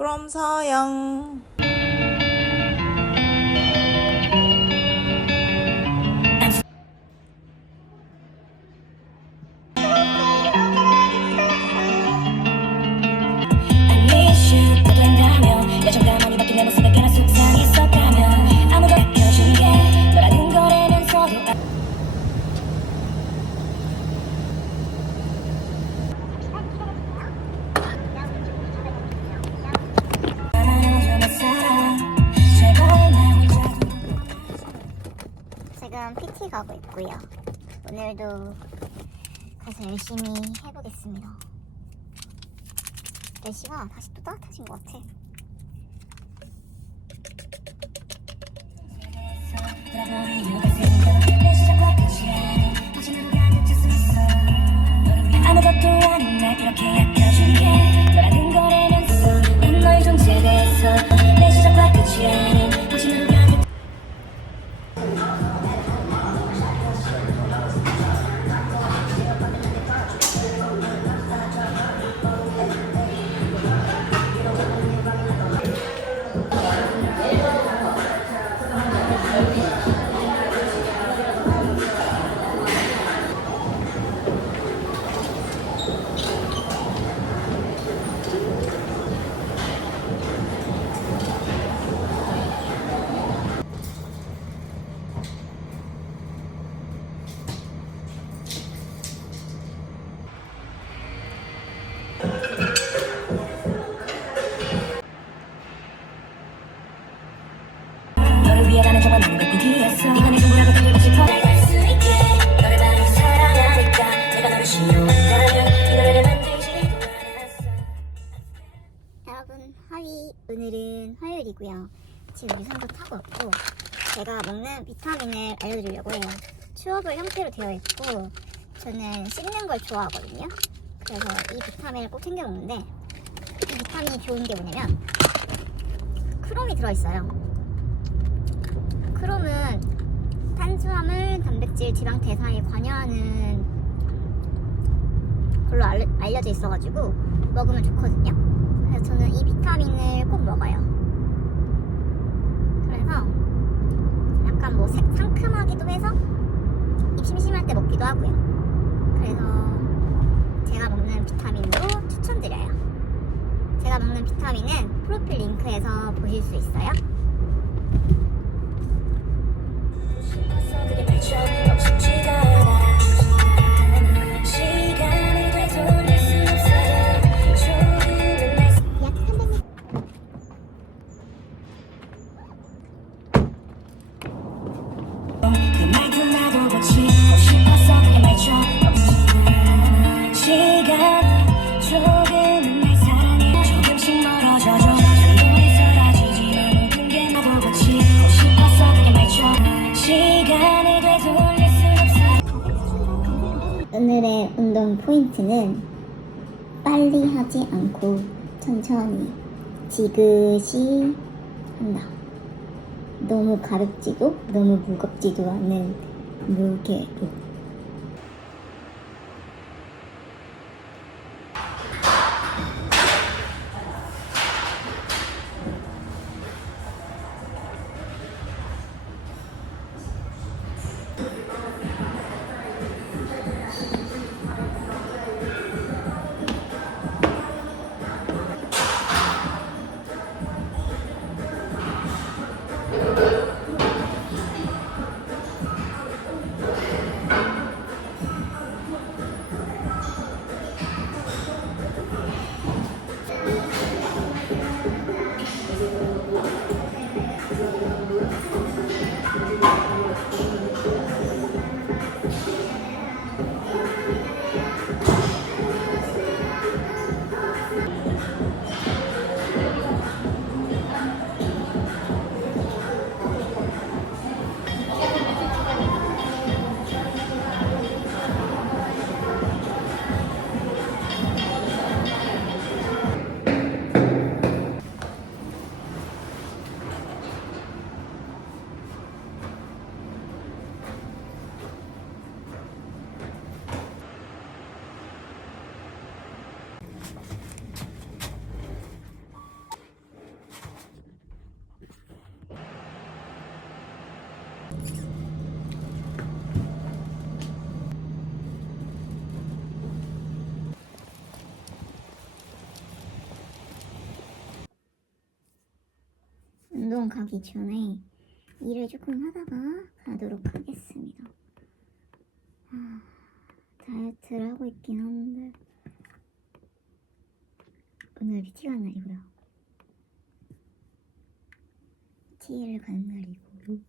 from 서영. 지금 PT 가고 있고요. 오늘도 가서 열심히 해보겠습니다. 날씨가 다시 또 따뜻해진 것 같아. 이렇게 아껴준 게 너라는 거라면서 난 너의 존재에 대해서 내 시작과 끝이 아닌 나 비타민을 알려드리려고 해요. 추어볼 형태로 되어 있고, 저는 씹는 걸 좋아하거든요. 그래서 이 비타민을 꼭 챙겨 먹는데, 이 비타민이 좋은 게 뭐냐면, 크롬이 들어있어요. 크롬은 탄수화물, 단백질, 지방 대사에 관여하는 걸로 알, 알려져 있어가지고 먹으면 좋거든요. 그래서 저는 이 비타민을 꼭 먹어요. 그래서 약간 뭐 색- 상큼하기도 해서 입 심심할 때 먹기도 하고요. 그래서 제가 먹는 비타민으로 추천드려요. 제가 먹는 비타민은 프로필 링크에서 보실 수 있어요. 오늘의 운동 포인트는 빨리 하지 않고 천천히 지그시 한다. 너무 가볍지도 너무 무겁지도 않은 무게 운동 가기 전에 일을 조금 하다가 가도록 하겠습니다. 아, 다이어트를 하고 있긴 한데 오늘 가는 날이고요. PT를 가는 날이고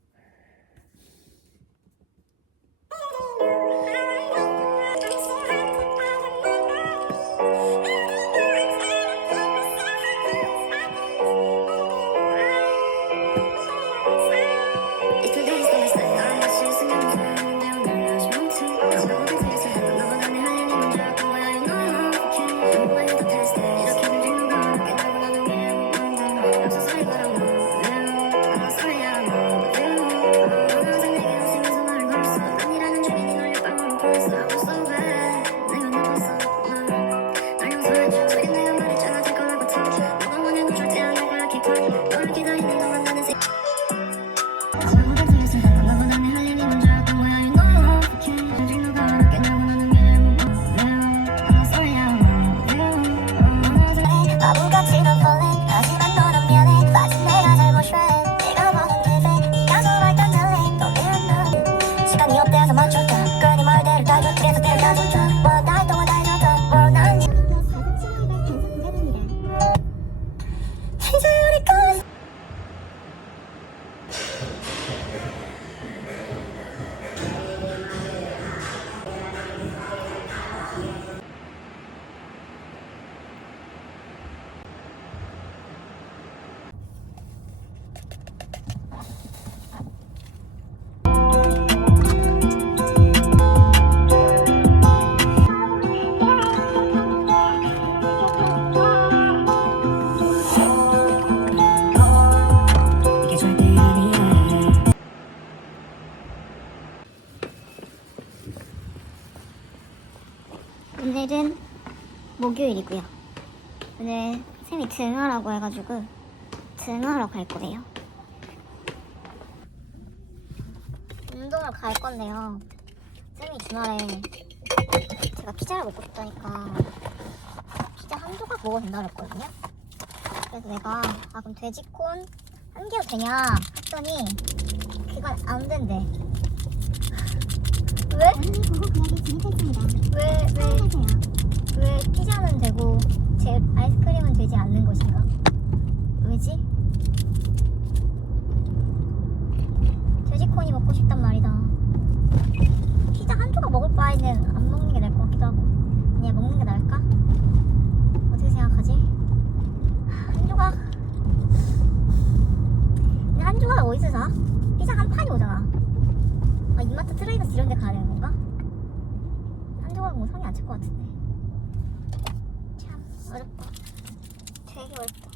목요일이고요. 오늘 쌤이 등하라고 해가지고 등하러 갈 거예요. 운동을 갈 건데요. 쌤이 주말에 제가 피자를 먹고 싶다니까 피자 한 조각 먹어도 된다 그랬거든요. 그래서 내가 아 그럼 돼지콘 한 개도 되냐 했더니 그건 안 된대. 왜? 진입했습니다. 왜, 왜, 왜 피자는 되고 제 아이스크림은 되지 않는 것인가? 왜지? 돼지콘이 먹고 싶단 말이다. 피자 한 조각 먹을 바에는 안 먹는 게 나을 것 같기도 하고 그냥 먹는 게 나을까? 어떻게 생각하지? 한 조각 근데 한 조각 어디서 사? 피자 한 판이 오잖아 아, 이마트 트레이더스 이런 데 가야 되는 건가? 한 조각 뭐 성이 안 찰 것 같은데. 참 어렵다. 되게 어렵다.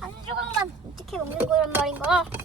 한 조각만 어떻게 먹는 거란 말인가? 그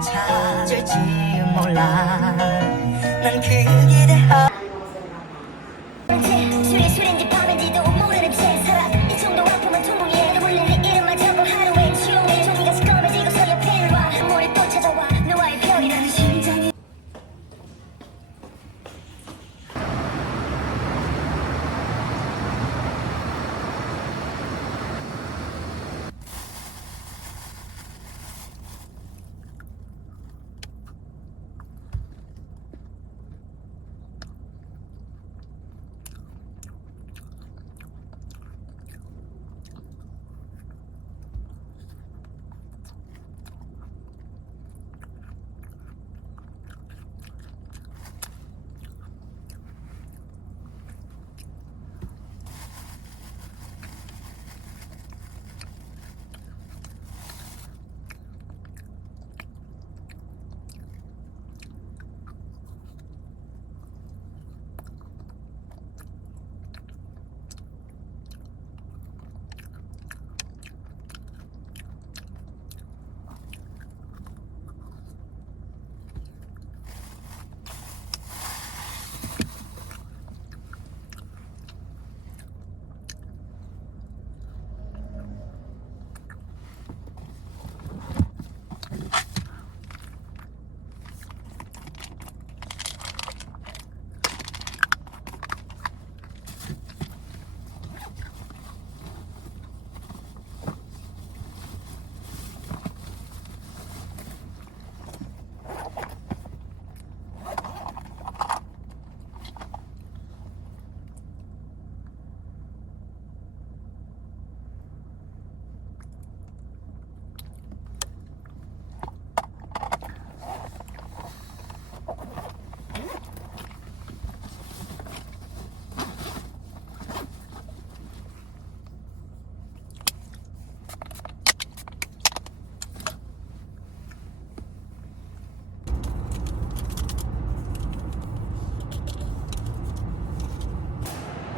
찾을지 몰라 난 그 기대하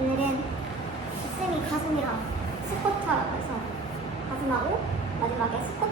오늘은 기승이 가슴이랑 스쿼트 해서 가슴하고 마지막에 스쿼트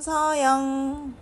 서영.